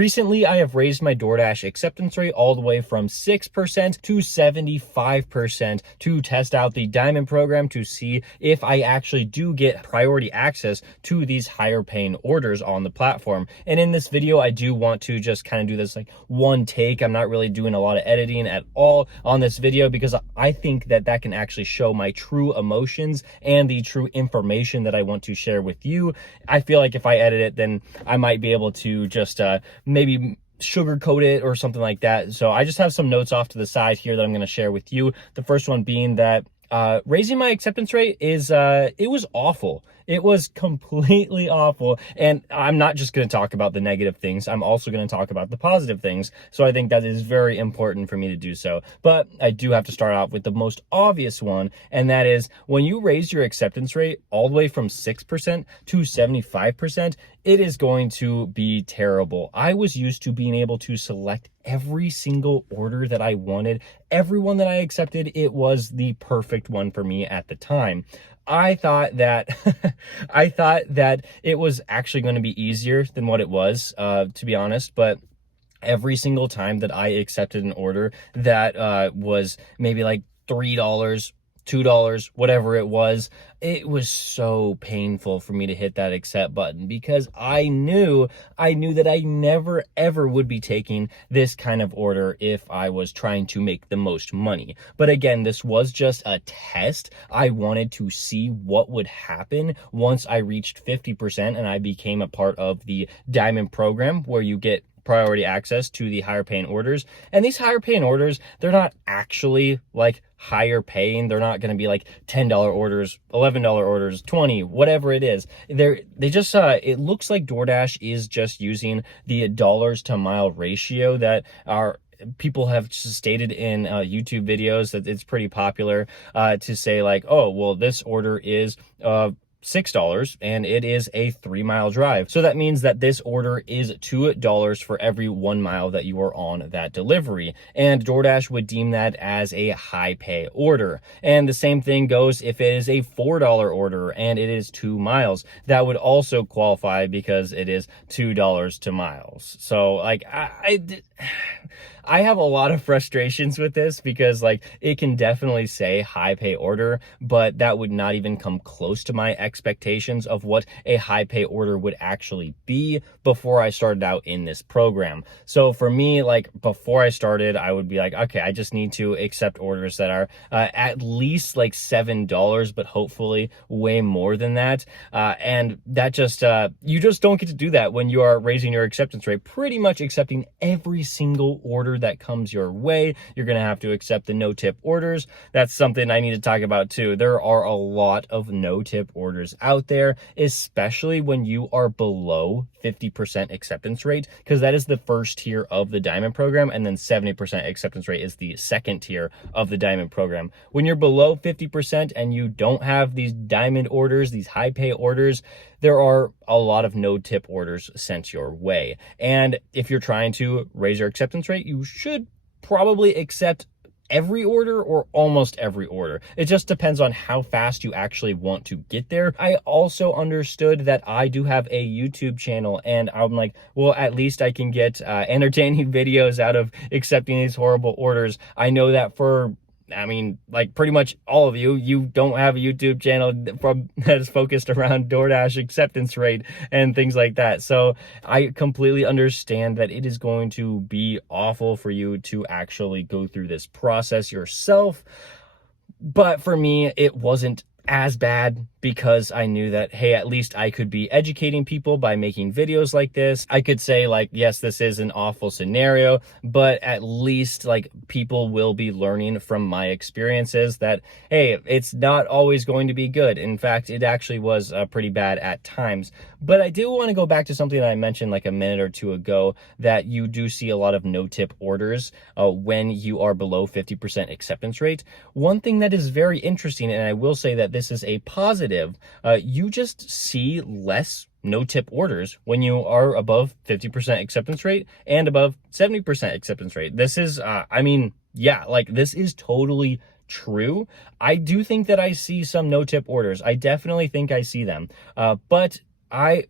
Recently, I have raised my DoorDash acceptance rate all the way from 6% to 75% to test out the Diamond program to see if I actually do get priority access to these higher paying orders on the platform. And in this video, I do want to just kind of do this like one take. I'm not really doing a lot of editing at all on this video because I think that that can actually show my true emotions and the true information that I want to share with you. I feel like if I edit it, then I might be able to just maybe sugarcoat it or something like that. So I just have some notes off to the side here that I'm going to share with you. The first one being that raising my acceptance rate is, it was awful. It was completely awful. And I'm not just going to talk about the negative things. I'm also going to talk about the positive things. So I think that is very important for me to do so. But I do have to start out with the most obvious one. And that is when you raise your acceptance rate all the way from 6% to 75%, it is going to be terrible. I was used to being able to select every single order that I wanted. Everyone that I accepted, it was the perfect one for me at the time. I thought that it was actually going to be easier than what it was, to be honest, but every single time that I accepted an order that was maybe like $3, $2, whatever it was so painful for me to hit that accept button because I knew that I never ever would be taking this kind of order if I was trying to make the most money. But again, this was just a test. I wanted to see what would happen once I reached 50% and I became a part of the Diamond program where you get priority access to the higher paying orders. And these higher paying orders, they're not actually like higher paying. They're not going to be like $10 orders, $11 orders, 20, whatever it is. They just, it looks like DoorDash is just using the dollars to mile ratio that people have stated in YouTube videos that it's pretty popular to say like, oh, well, this order is $6 and it is a 3-mile drive. So that means that this order is $2 for every 1 mile that you are on that delivery. And DoorDash would deem that as a high pay order. And the same thing goes if it is a $4 order and it is 2 miles. That would also qualify because it is $2 to miles. So like I have a lot of frustrations with this because like it can definitely say high pay order, but that would not even come close to my expectations of what a high pay order would actually be before I started out in this program. So for me, like before I started, I would be like, okay, I just need to accept orders that are at least like $7, but hopefully way more than that. And that just, you just don't get to do that when you are raising your acceptance rate, pretty much accepting every single order that comes your way. You're going to have to accept the no tip orders. That's something I need to talk about too. There are a lot of no tip orders out there, especially when you are below 50% acceptance rate, because that is the first tier of the Diamond program, and then 70% acceptance rate is the second tier of the Diamond program. When you're below 50% and you don't have these Diamond orders, these high pay orders, there are a lot of no tip orders sent your way. And if you're trying to raise your acceptance rate, you should probably accept every order or almost every order. It just depends on how fast you actually want to get there. I also understood that I do have a YouTube channel and I'm like, well, at least I can get entertaining videos out of accepting these horrible orders. I know that for like pretty much all of you don't have a YouTube channel that is focused around DoorDash acceptance rate and things like that. So I completely understand that it is going to be awful for you to actually go through this process yourself. But for me, it wasn't as bad because I knew that, hey, at least I could be educating people by making videos like this. I could say like, yes, this is an awful scenario, but at least like people will be learning from my experiences that, hey, it's not always going to be good. In fact, it actually was pretty bad at times. But I do want to go back to something that I mentioned like a minute or two ago, that you do see a lot of no tip orders when you are below 50% acceptance rate. One thing that is very interesting, and I will say that this is a positive, you just see less no tip orders when you are above 50% acceptance rate and above 70% acceptance rate. This is, yeah, like this is totally true. I do think that I see some no tip orders. I definitely think I see them. But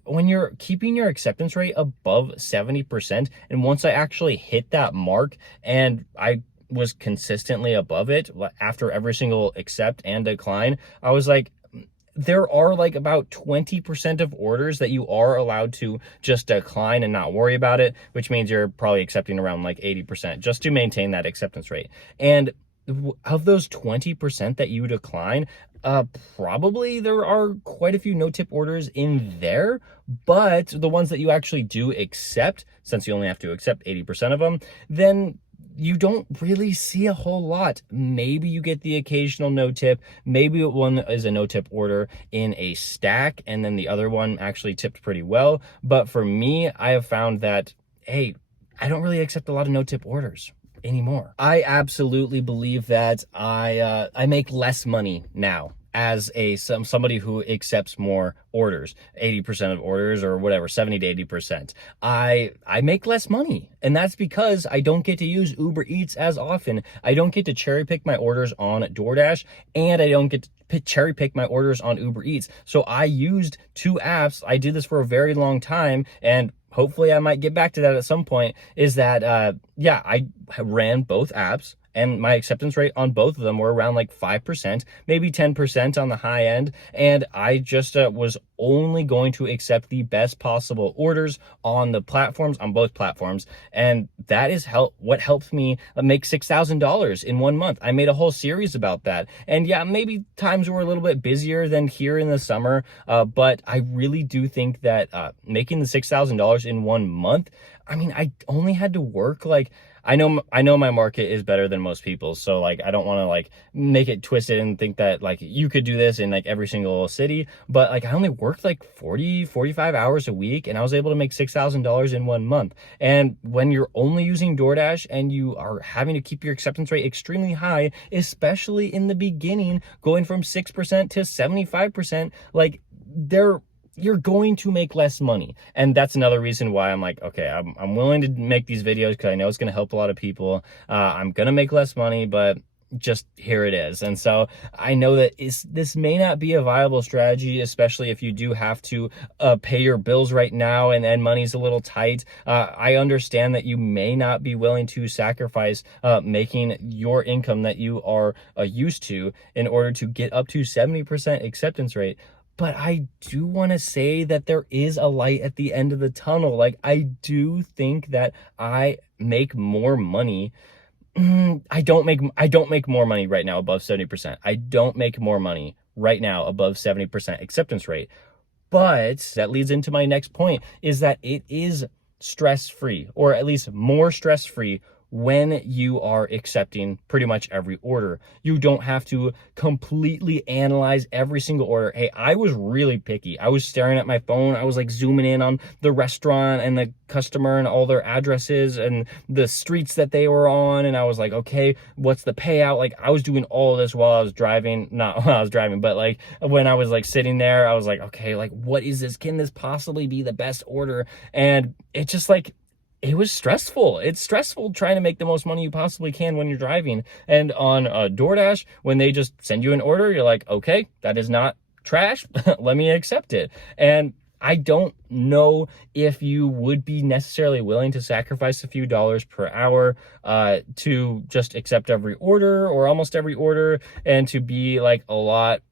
when you're keeping your acceptance rate above 70%, and once I actually hit that mark and I was consistently above it after every single accept and decline, I was like, there are like about 20% of orders that you are allowed to just decline and not worry about it, which means you're probably accepting around like 80% just to maintain that acceptance rate. And of those 20% that you decline, probably there are quite a few no tip orders in there, but the ones that you actually do accept, since you only have to accept 80% of them, then you don't really see a whole lot. Maybe you get the occasional no tip. Maybe one is a no tip order in a stack and then the other one actually tipped pretty well. But for me, I have found that, hey, I don't really accept a lot of no tip orders anymore. I absolutely believe that I make less money now as somebody who accepts more orders, 80% of orders or whatever, 70 to 80%. I make less money, and that's because I don't get to use Uber Eats as often. I don't get to cherry pick my orders on DoorDash, and I don't get to cherry pick my orders on Uber Eats. So I used two apps. I did this for a very long time, and hopefully I might get back to that at some point, is that, yeah, I ran both apps and my acceptance rate on both of them were around like 5%, maybe 10% on the high end. And I just was only going to accept the best possible orders on the platforms, on both platforms. And that is what helped me make $6,000 in 1 month. I made a whole series about that. And yeah, maybe times were a little bit busier than here in the summer, but I really do think that making the $6,000 in 1 month, I mean, I only had to work like, I know my market is better than most people, so like I don't want to like make it twisted and think that like you could do this in like every single city, but like I only worked like 45 hours a week and I was able to make $6,000 in 1 month. And when you're only using DoorDash and you are having to keep your acceptance rate extremely high, especially in the beginning, going from 6% to 75%, like you're going to make less money. And that's another reason why I'm like, okay, I'm willing to make these videos because I know it's going to help a lot of people. I'm going to make less money, but just here it is. And so I know that this may not be a viable strategy, especially if you do have to pay your bills right now and money's a little tight. I understand that you may not be willing to sacrifice making your income that you are used to in order to get up to 70% acceptance rate. But I do want to say that there is a light at the end of the tunnel. Like, I do think that I make more money. I don't make more money right now above 70%. I don't make more money right now above 70% acceptance rate. But that leads into my next point, is that it is stress-free, or at least more stress-free, when you are accepting pretty much every order. You don't have to completely analyze every single order. Hey, I was really picky. I was staring at my phone. I was like zooming in on the restaurant and the customer and all their addresses and the streets that they were on. And I was like, okay, what's the payout? Like, I was doing all this while I was driving, not while I was driving, but like when I was like sitting there, I was like, okay, like what is this? Can this possibly be the best order? And it just like, it was stressful. It's stressful trying to make the most money you possibly can when you're driving. And on DoorDash, when they just send you an order, you're like, okay, that is not trash. Let me accept it. And I don't know if you would be necessarily willing to sacrifice a few dollars per hour to just accept every order or almost every order and to be like a lot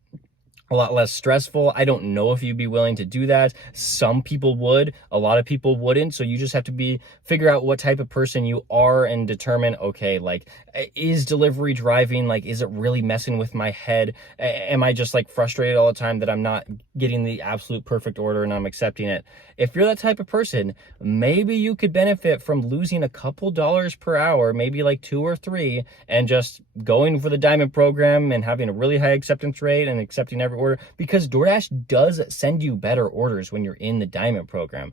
less stressful. I don't know if you'd be willing to do that. Some people would, a lot of people wouldn't. So you just have to figure out what type of person you are and determine, okay, like, is delivery driving, like, is it really messing with my head? Am I just like frustrated all the time that I'm not getting the absolute perfect order and I'm accepting it? If you're that type of person, maybe you could benefit from losing a couple dollars per hour, maybe like 2 or 3, and just going for the diamond program and having a really high acceptance rate and accepting every order, because DoorDash does send you better orders when you're in the diamond program.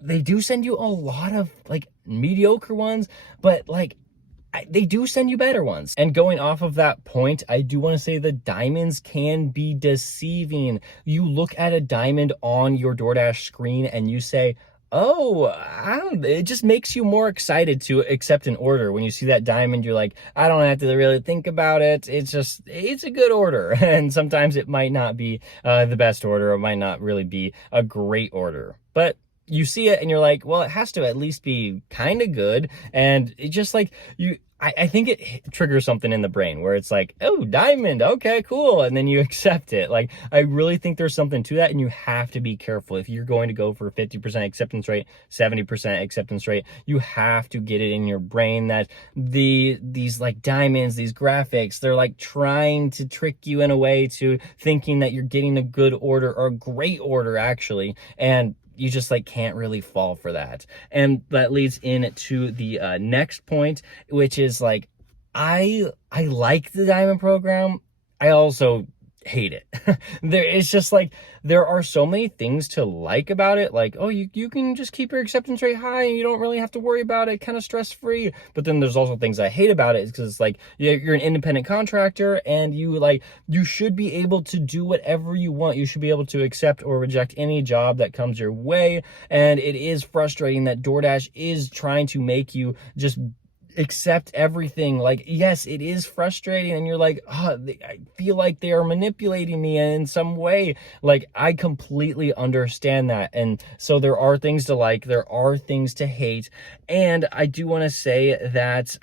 They do send you a lot of like mediocre ones, but like they do send you better ones. And going off of that point, I do want to say the diamonds can be deceiving. You look at a diamond on your DoorDash screen and you say, oh, I don't, it just makes you more excited to accept an order. When you see that diamond, you're like, I don't have to really think about it. It's a good order. And sometimes it might not be the best order. It might not really be a great order, but you see it and you're like, well, it has to at least be kind of good. And it just like I think it triggers something in the brain where it's like, oh, diamond, okay, cool. And then you accept it. Like, I really think there's something to that, and you have to be careful. If you're going to go for 50% acceptance rate, 70% acceptance rate, you have to get it in your brain that these like diamonds, these graphics, they're like trying to trick you in a way to thinking that you're getting a good order or a great order, actually. And you just like can't really fall for that. And that leads into the next point, which is like, I like the diamond program. I also hate it. It's just like, there are so many things to like about it. Like, oh, you can just keep your acceptance rate high and you don't really have to worry about it, kind of stress free. But then there's also things I hate about it, because it's like, you're an independent contractor and you should be able to do whatever you want. You should be able to accept or reject any job that comes your way. And it is frustrating that DoorDash is trying to make you just accept everything. Like, yes, it is frustrating, and you're like, oh, I feel like they are manipulating me in some way. Like, I completely understand that. And so there are things to like, there are things to hate. And I do want to say that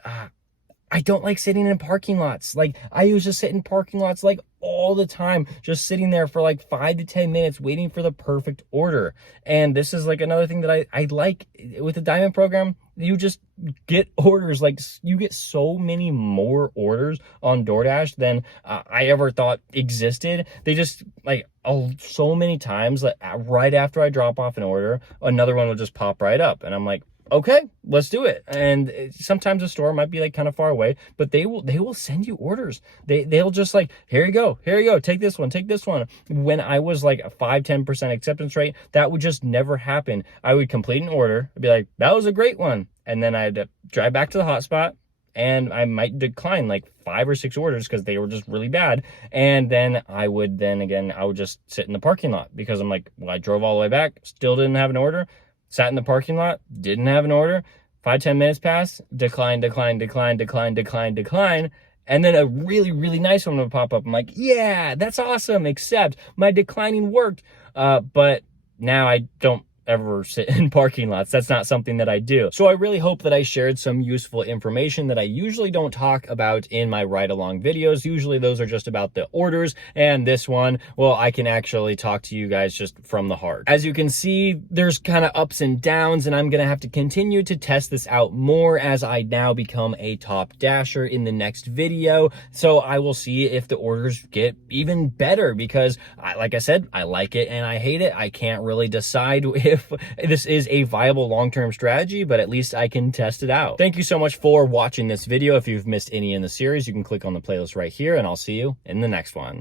I don't like sitting in parking lots. Like, I used to sit in parking lots like all the time, just sitting there for like 5 to 10 minutes waiting for the perfect order. And this is like another thing that I like with the diamond program. You just get orders, like you get so many more orders on DoorDash than I ever thought existed. They just like, so many times, like right after I drop off an order, another one will just pop right up, and I'm like, okay, let's do it. And sometimes the store might be like kind of far away, but they will send you orders. They'll just like, here you go, take this one, take this one. When I was like a 5-10% acceptance rate, that would just never happen. I would complete an order, I'd be like, that was a great one, and then I'd drive back to the hotspot, and I might decline like 5 or 6 orders because they were just really bad. And then I would just sit in the parking lot, because I'm like, well, I drove all the way back, still didn't have an order. Sat in the parking lot, didn't have an order. 5-10 minutes passed, decline. And then a really, really nice one would pop up. I'm like, yeah, that's awesome, except my declining worked. But now I don't ever sit in parking lots. That's not something that I do. So I really hope that I shared some useful information that I usually don't talk about in my ride along videos. Usually those are just about the orders, and this one, well, I can actually talk to you guys just from the heart. As you can see, there's kind of ups and downs, and I'm gonna have to continue to test this out more as I now become a top dasher in the next video. So I will see if the orders get even better, because like I said, I like it and I hate it. I can't really decide if this is a viable long-term strategy, but at least I can test it out. Thank you so much for watching this video. If you've missed any in the series, you can click on the playlist right here, and I'll see you in the next one.